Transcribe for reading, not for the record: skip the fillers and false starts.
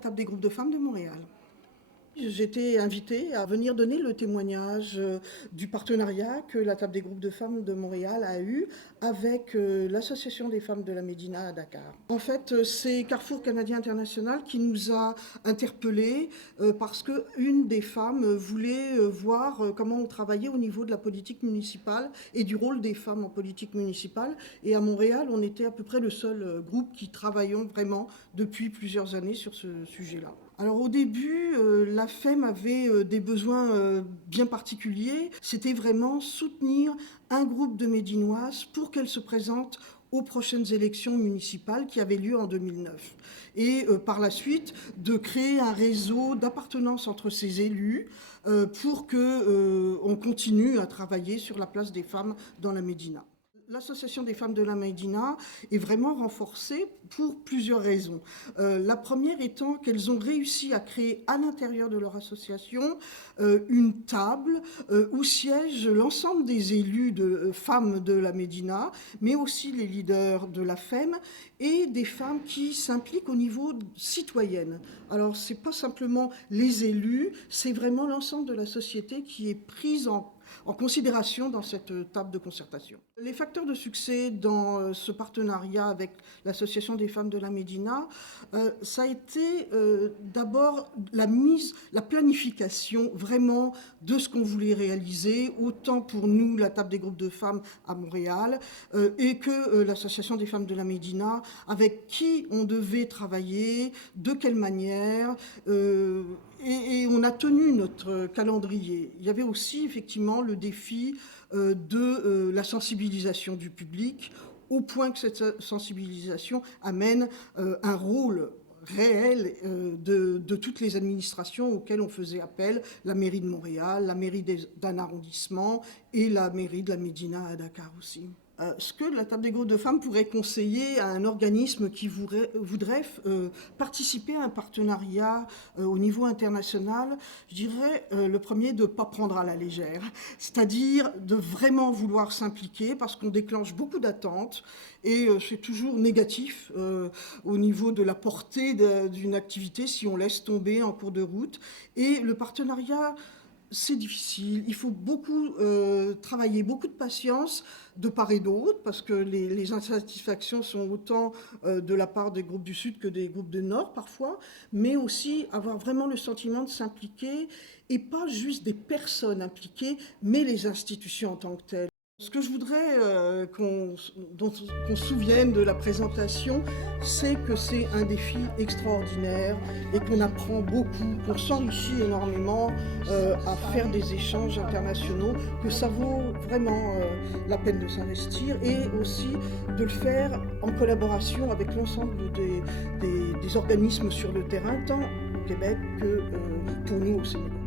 table des groupes de femmes de Montréal. J'ai été invitée à venir donner le témoignage du partenariat que la table des groupes de femmes de Montréal a eu avec l'Association des femmes de la Médina à Dakar. En fait, c'est Carrefour Canadien International qui nous a interpellés parce qu'une des femmes voulait voir comment on travaillait au niveau de la politique municipale et du rôle des femmes en politique municipale. Et à Montréal, on était à peu près le seul groupe qui travaillons vraiment depuis plusieurs années sur ce sujet-là. Alors au début, la FEM avait des besoins bien particuliers. C'était vraiment soutenir un groupe de Médinoises pour qu'elles se présentent aux prochaines élections municipales qui avaient lieu en 2009. Et par la suite, de créer un réseau d'appartenance entre ces élus pour qu'on continue à travailler sur la place des femmes dans la Médina. L'Association des femmes de la Médina est vraiment renforcée pour plusieurs raisons. La première étant qu'elles ont réussi à créer à l'intérieur de leur association une table où siègent l'ensemble des élus de femmes de la Médina, mais aussi les leaders de la FEM et des femmes qui s'impliquent au niveau citoyen. Alors, ce n'est pas simplement les élus, c'est vraiment l'ensemble de la société qui est prise en considération dans cette table de concertation. Les facteurs de succès dans ce partenariat avec l'Association des femmes de la Médina, ça a été d'abord la planification vraiment de ce qu'on voulait réaliser, autant pour nous, la table des groupes de femmes à Montréal, et que l'Association des femmes de la Médina, avec qui on devait travailler, de quelle manière, et on a tenu notre calendrier. Il y avait aussi effectivement le défi de la sensibilisation du public, au point que cette sensibilisation amène un rôle réel de toutes les administrations auxquelles on faisait appel, la mairie de Montréal, la mairie d'un arrondissement et la mairie de la Médina à Dakar aussi. Ce que la table des groupes de femmes pourrait conseiller à un organisme qui voudrait participer à un partenariat au niveau international, je dirais le premier de ne pas prendre à la légère, c'est-à-dire de vraiment vouloir s'impliquer parce qu'on déclenche beaucoup d'attentes et c'est toujours négatif au niveau de la portée d'une activité si on laisse tomber en cours de route. Et le partenariat, c'est difficile, il faut beaucoup travailler, beaucoup de patience de part et d'autre, parce que les insatisfactions sont autant de la part des groupes du Sud que des groupes du Nord parfois, mais aussi avoir vraiment le sentiment de s'impliquer, et pas juste des personnes impliquées, mais les institutions en tant que telles. Ce que je voudrais qu'on se souvienne de la présentation, c'est que c'est un défi extraordinaire et qu'on apprend beaucoup, qu'on s'enrichit énormément à faire des échanges internationaux, que ça vaut vraiment la peine de s'investir et aussi de le faire en collaboration avec l'ensemble des organismes sur le terrain, tant au Québec que pour nous au Sénégal.